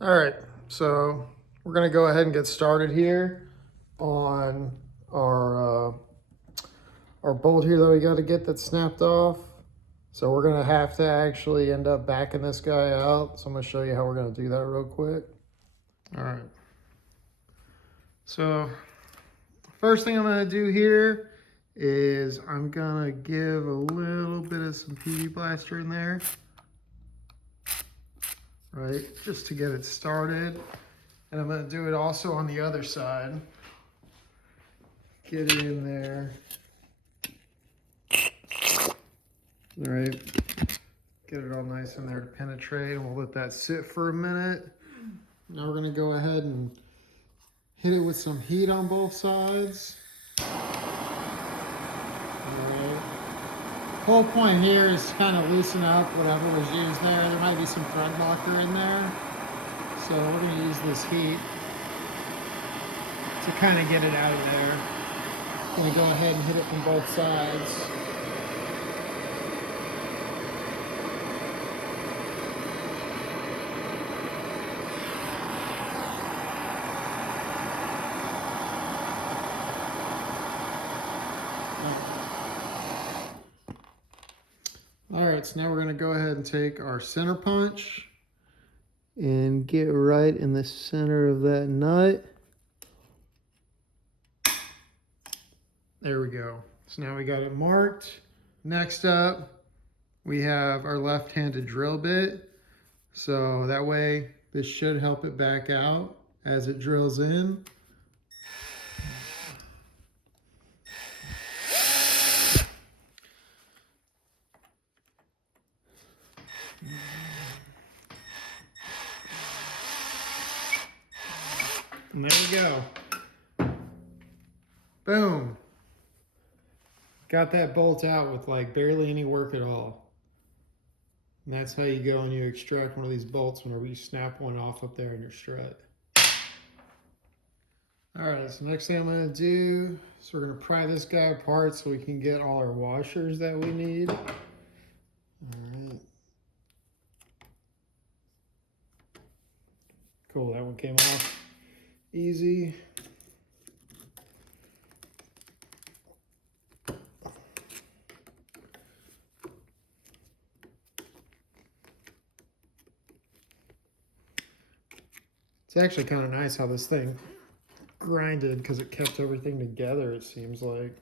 All right, so we're gonna go ahead and get started here on our bolt here that we got to get that snapped off. So we're gonna have to actually end up backing this guy out. So I'm gonna show you how we're gonna do that real quick. All right. So first thing I'm gonna do here is I'm gonna give a little bit of some PD Blaster in there, right, just to get it started. And I'm gonna do it also on the other side. Get it in there. All right, get it all nice in there to penetrate, and we'll let that sit for a minute. Now we're gonna go ahead and hit it with some heat on both sides. Alright. Whole point here is to kind of loosen up whatever was used there. There might be some thread locker in there. So we're gonna use this heat to kind of get it out of there. Gonna go ahead and hit it from both sides. All right, so now we're gonna go ahead and take our center punch and get right in the center of that nut. There we go. So now we got it marked. Next up, we have our left-handed drill bit. So that way, this should help it back out as it drills in. And there we go. Boom. Got that bolt out with like barely any work at all. And that's how you go and you extract one of these bolts whenever you snap one off up there in your strut. All right, so next thing I'm gonna do is we're gonna pry this guy apart so we can get all our washers that we need. All right. Cool, that one came off easy. It's actually kind of nice how this thing grinded because it kept everything together, it seems like.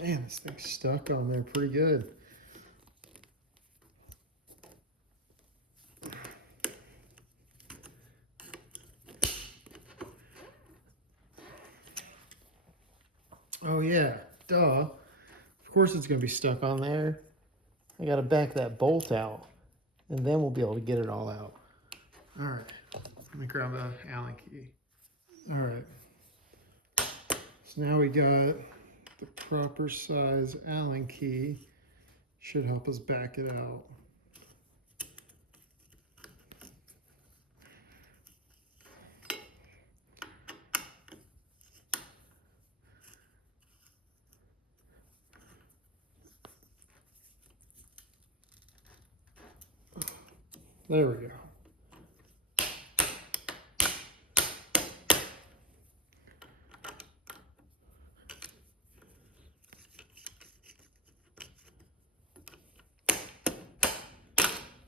Man, this thing's stuck on there pretty good. Oh yeah, duh. Of course it's gonna be stuck on there. I gotta back that bolt out, and then we'll be able to get it all out. All right, let me grab a Allen key. All right, so now we got the proper size Allen key. Should help us back it out. There we go.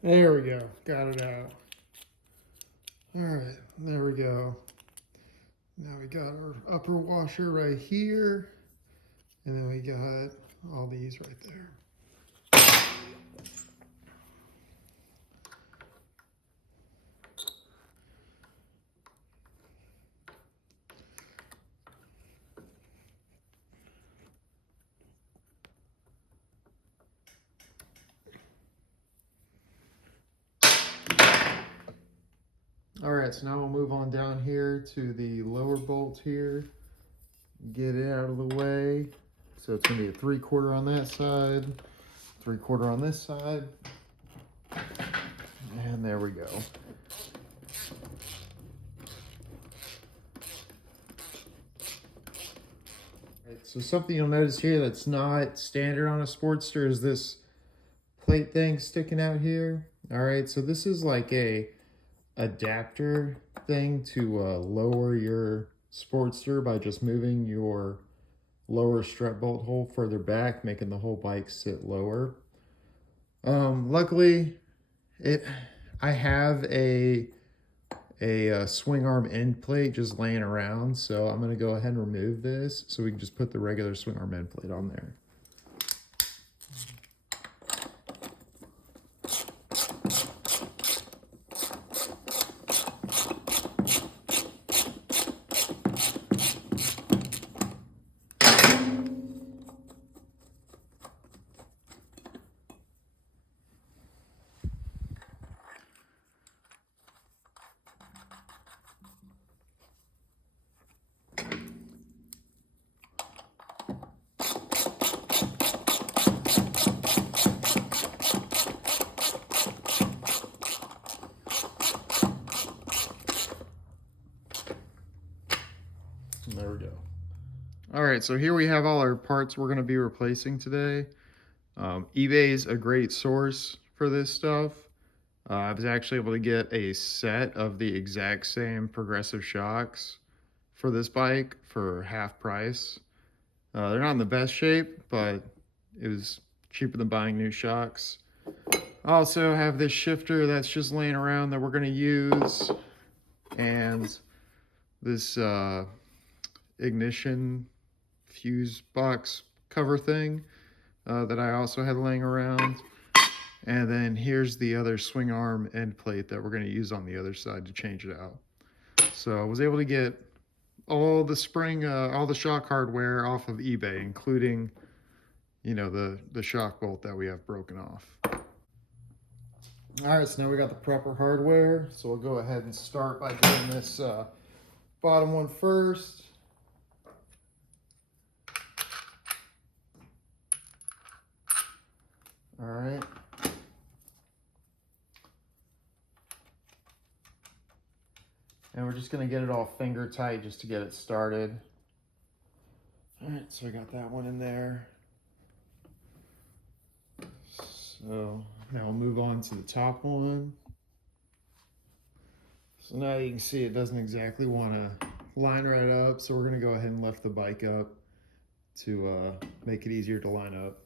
There we go. Got it out. All right, there we go. Now we got our upper washer right here, and then we got all these right there. All right, so now we'll move on down here to the lower bolt here. Get it out of the way. So it's gonna be a 3/4 on that side, 3/4 on this side. And there we go. So something you'll notice here that's not standard on a Sportster is this plate thing sticking out here. All right, so this is like a adapter thing to lower your Sportster by just moving your lower strut bolt hole further back, making the whole bike sit lower. Luckily, I have a swing arm end plate just laying around, so I'm going to go ahead and remove this so we can just put the regular swing arm end plate on there. There we go. All right, so here we have all our parts we're going to be replacing today. eBay is a great source for this stuff. I was actually able to get a set of the exact same progressive shocks for this bike for half price. They're not in the best shape, but it was cheaper than buying new shocks. I also have this shifter that's just laying around that we're going to use, and this ignition fuse box cover thing that I also had laying around. And then here's the other swing arm end plate that we're going to use on the other side to change it out. So I was able to get all the all the shock hardware off of eBay, including, you know, the shock bolt that we have broken off. All right, so now we got the proper hardware. So we'll go ahead and start by doing this bottom one first. All right. And we're just going to get it all finger tight just to get it started. All right, so I got that one in there. So now we'll move on to the top one. So now you can see it doesn't exactly want to line right up. So we're going to go ahead and lift the bike up to make it easier to line up.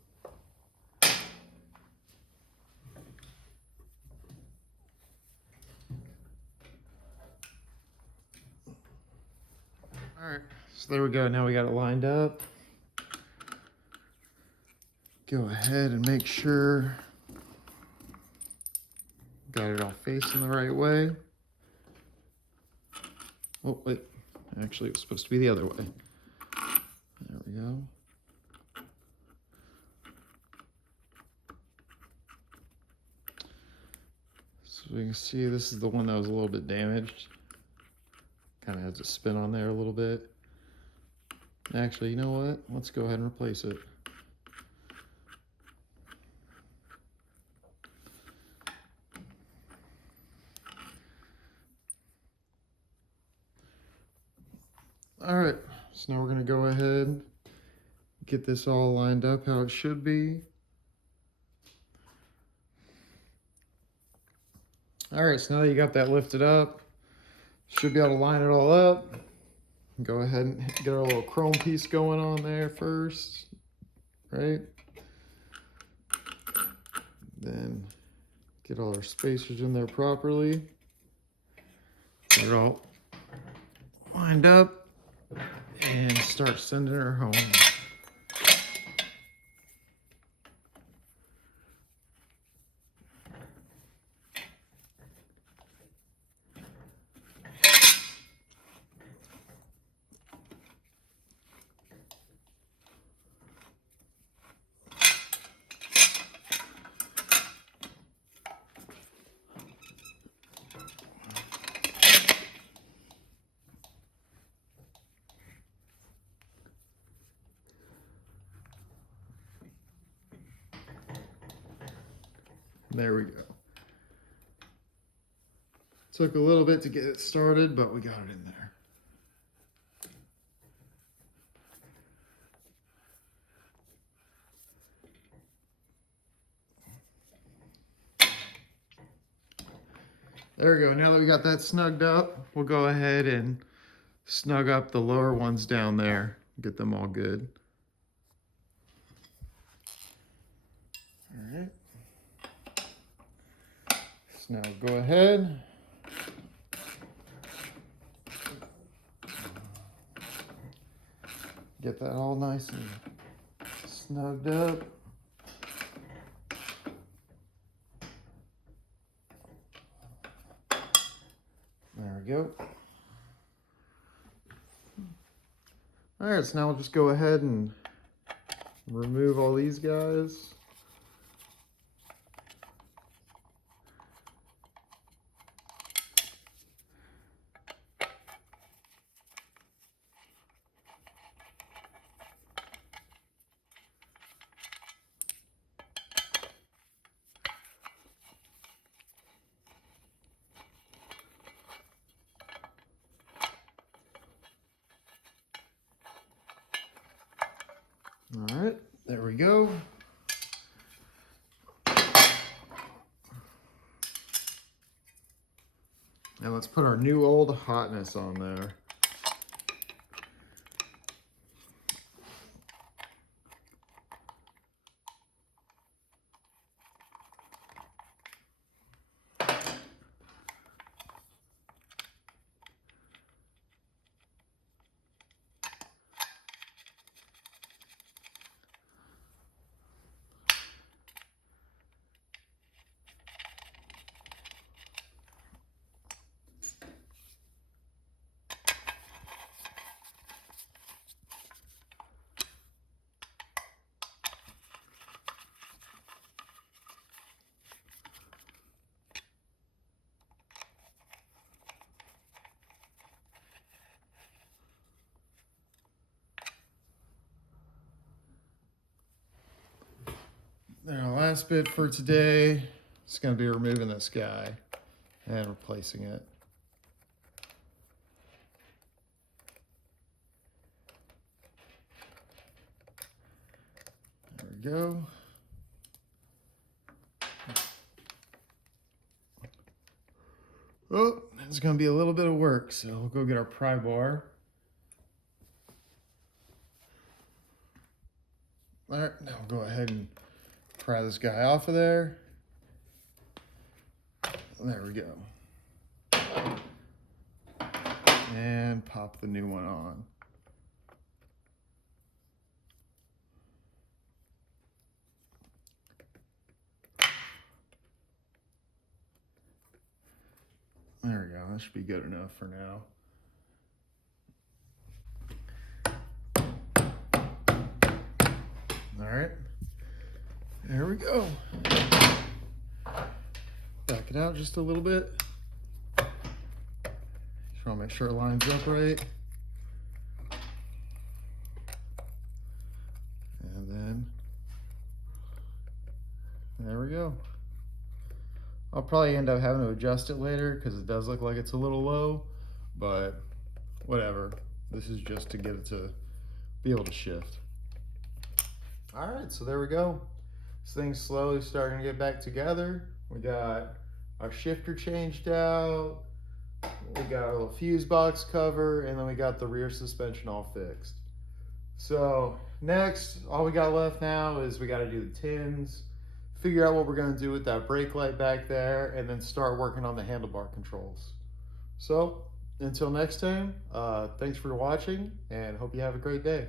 All right, so there we go. Now we got it lined up. Go ahead and make sure got it all facing the right way. Oh, wait, actually it was supposed to be the other way. There we go. So we can see this is the one that was a little bit damaged. Kind of has a spin on there a little bit. Actually, you know what? Let's go ahead and replace it. All right, so now we're gonna go ahead and get this all lined up how it should be. All right, so now that you got that lifted up, should be able to line it all up. Go ahead and get our little chrome piece going on there first, right? Then get all our spacers in there properly. Get it all lined up and start sending her home. There we go. Took a little bit to get it started, but we got it in there. There we go. Now that we got that snugged up, we'll go ahead and snug up the lower ones down there. Get them all good. All right. So now go ahead. Get that all nice and snugged up. There we go. All right, so now we'll just go ahead and remove all these guys. All right, there we go. Now let's put our new old hotness on there. Now, last bit for today is going to be removing this guy and replacing it. There we go. Oh, it's going to be a little bit of work, so we'll go get our pry bar. All right, now we'll go ahead and pry this guy off of there. There we go. And pop the new one on. There we go. That should be good enough for now. All right. There we go. Back it out just a little bit. Just want to make sure it lines up right. And then, there we go. I'll probably end up having to adjust it later because it does look like it's a little low, but whatever. This is just to get it to be able to shift. All right, so there we go. This thing's slowly starting to get back together. We got our shifter changed out. We got our little fuse box cover, and then we got the rear suspension all fixed. So next, all we got left now is we got to do the tins, figure out what we're going to do with that brake light back there, and then start working on the handlebar controls. So until next time, thanks for watching, and hope you have a great day.